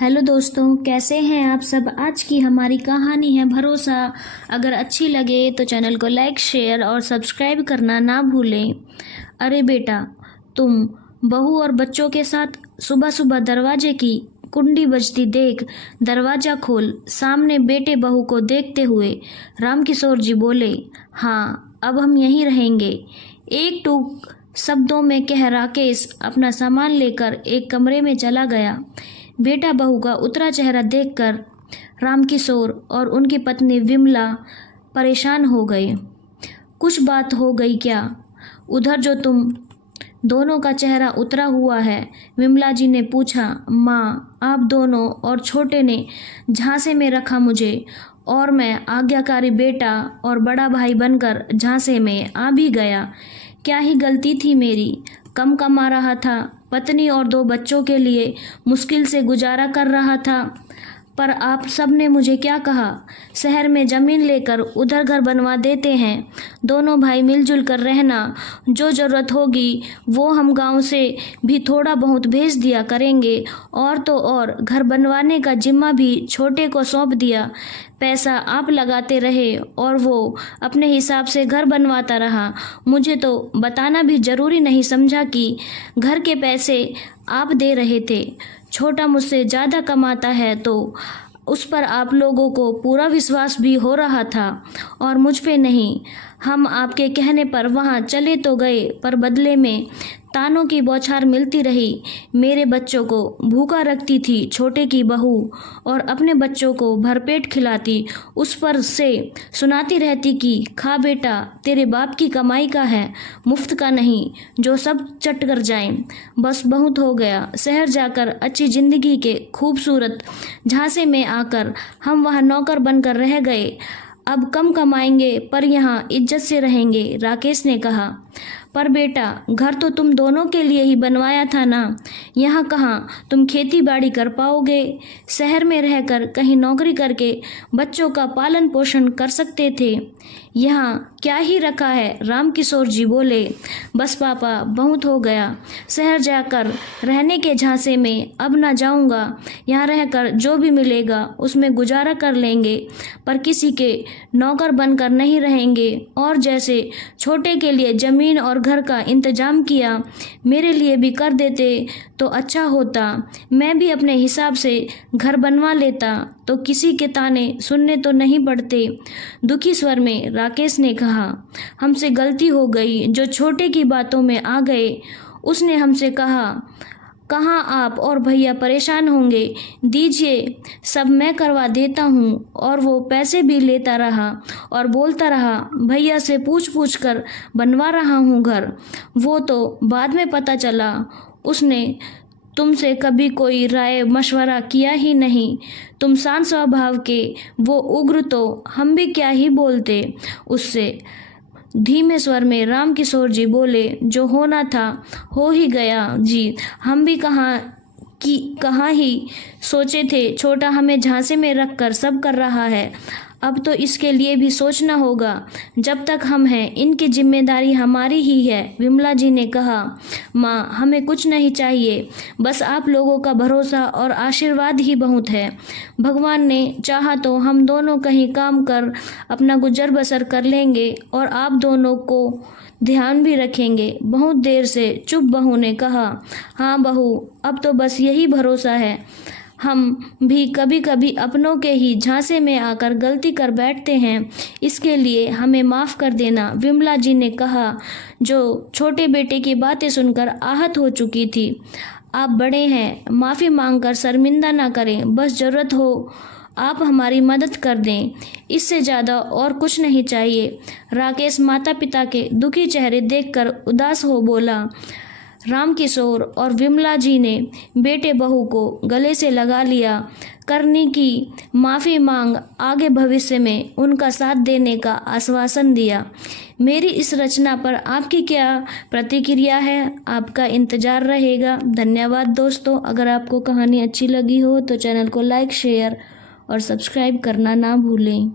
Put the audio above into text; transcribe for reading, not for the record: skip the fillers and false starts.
Hello दोस्तों, कैसे हैं आप सब। आज की हमारी कहानी है भरोसा। अगर अच्छी लगे तो चैनल को लाइक, शेयर और सब्सक्राइब करना ना भूलें। अरे बेटा, तुम बहू और बच्चों के साथ सुबह सुबह दरवाजे की कुंडी बजती देख दरवाजा खोल। सामने बेटे बहू को देखते हुए रामकिशोर जी बोले, हाँ अब हम यहीं रहेंगे। एक टूक शब्दों में कह राकेश अपना सामान लेकर एक कमरे में चला गया। बेटा बहू का उतरा चेहरा देखकर रामकिशोर और उनकी पत्नी विमला परेशान हो गए। कुछ बात हो गई क्या? उधर जो तुम दोनों का चेहरा उतरा हुआ है, विमला जी ने पूछा। माँ, आप दोनों और छोटे ने झांसे में रखा मुझे और मैं आज्ञाकारी बेटा और बड़ा भाई बनकर झांसे में आ भी गया। क्या ही गलती थी मेरी। कम कमा रहा था, पत्नी और 2 बच्चों के लिए मुश्किल से गुजारा कर रहा था। पर आप सब ने मुझे क्या कहा, शहर में ज़मीन लेकर उधर घर बनवा देते हैं। दोनों भाई मिलजुल कर रहना, जो ज़रूरत होगी वो हम गांव से भी थोड़ा बहुत भेज दिया करेंगे। और तो और घर बनवाने का जिम्मा भी छोटे को सौंप दिया। पैसा आप लगाते रहे और वो अपने हिसाब से घर बनवाता रहा। मुझे तो बताना भी ज़रूरी नहीं समझा कि घर के पैसे आप दे रहे थे। छोटा मुझसे ज़्यादा कमाता है तो उस पर आप लोगों को पूरा विश्वास भी हो रहा था और मुझ पे नहीं। हम आपके कहने पर वहाँ चले तो गए, पर बदले में तानों की बौछार मिलती रही। मेरे बच्चों को भूखा रखती थी छोटे की बहू और अपने बच्चों को भरपेट खिलाती। उस पर से सुनाती रहती कि खा बेटा, तेरे बाप की कमाई का है, मुफ्त का नहीं, जो सब चट कर जाएं। बस बहुत हो गया। शहर जाकर अच्छी जिंदगी के खूबसूरत झांसे में आकर हम वहाँ नौकर बनकर रह गए। अब कम कमाएंगे पर यहाँ इज्जत से रहेंगे, राकेश ने कहा। पर बेटा, घर तो तुम दोनों के लिए ही बनवाया था ना। यहाँ कहाँ तुम खेती बाड़ी कर पाओगे। शहर में रहकर कहीं नौकरी करके बच्चों का पालन पोषण कर सकते थे। यहाँ क्या ही रखा है, रामकिशोर जी बोले। बस पापा, बहुत हो गया। शहर जाकर रहने के झांसे में अब ना जाऊँगा। यहाँ रहकर जो भी मिलेगा उसमें गुजारा कर लेंगे, पर किसी के नौकर बनकर नहीं रहेंगे। और जैसे छोटे के लिए ज़मीन और घर का इंतजाम किया, मेरे लिए भी कर देते तो अच्छा होता। मैं भी अपने हिसाब से घर बनवा लेता तो किसी के ताने सुनने तो नहीं पड़ते। दुखी स्वर में राकेश ने कहा, हमसे गलती हो गई जो छोटे की बातों में आ गए। उसने हमसे कहा, कहाँ आप और भैया परेशान होंगे, दीजिए सब मैं करवा देता हूँ। और वो पैसे भी लेता रहा और बोलता रहा, भैया से पूछ पूछ कर बनवा रहा हूँ घर। वो तो बाद में पता चला उसने तुमसे कभी कोई राय मशवरा किया ही नहीं। तुम शांत स्वभाव के, वो उग्र तो हम भी क्या ही बोलते उससे। धीमे स्वर में रामकिशोर जी बोले, जो होना था हो ही गया जी। हम भी कहाँ ही सोचे थे, छोटा हमें झांसे में रखकर सब कर रहा है। अब तो इसके लिए भी सोचना होगा। जब तक हम हैं इनकी जिम्मेदारी हमारी ही है, विमला जी ने कहा। माँ, हमें कुछ नहीं चाहिए, बस आप लोगों का भरोसा और आशीर्वाद ही बहुत है। भगवान ने चाहा तो हम दोनों कहीं काम कर अपना गुजर बसर कर लेंगे और आप दोनों को ध्यान भी रखेंगे। बहुत देर से चुप बहू ने कहा, हाँ बहू, अब तो बस यही भरोसा है। हम भी कभी कभी अपनों के ही झांसे में आकर गलती कर बैठते हैं, इसके लिए हमें माफ़ कर देना, विमला जी ने कहा, जो छोटे बेटे की बातें सुनकर आहत हो चुकी थी। आप बड़े हैं, माफ़ी मांगकर शर्मिंदा ना करें। बस ज़रूरत हो आप हमारी मदद कर दें, इससे ज़्यादा और कुछ नहीं चाहिए। राकेश माता पिता के दुखी चेहरे देखकर उदास हो बोला। रामकिशोर और विमला जी ने बेटे बहू को गले से लगा लिया। करनी की माफ़ी मांग, आगे भविष्य में उनका साथ देने का आश्वासन दिया। मेरी इस रचना पर आपकी क्या प्रतिक्रिया है, आपका इंतज़ार रहेगा। धन्यवाद दोस्तों। अगर आपको कहानी अच्छी लगी हो तो चैनल को लाइक, शेयर और सब्सक्राइब करना ना भूलें।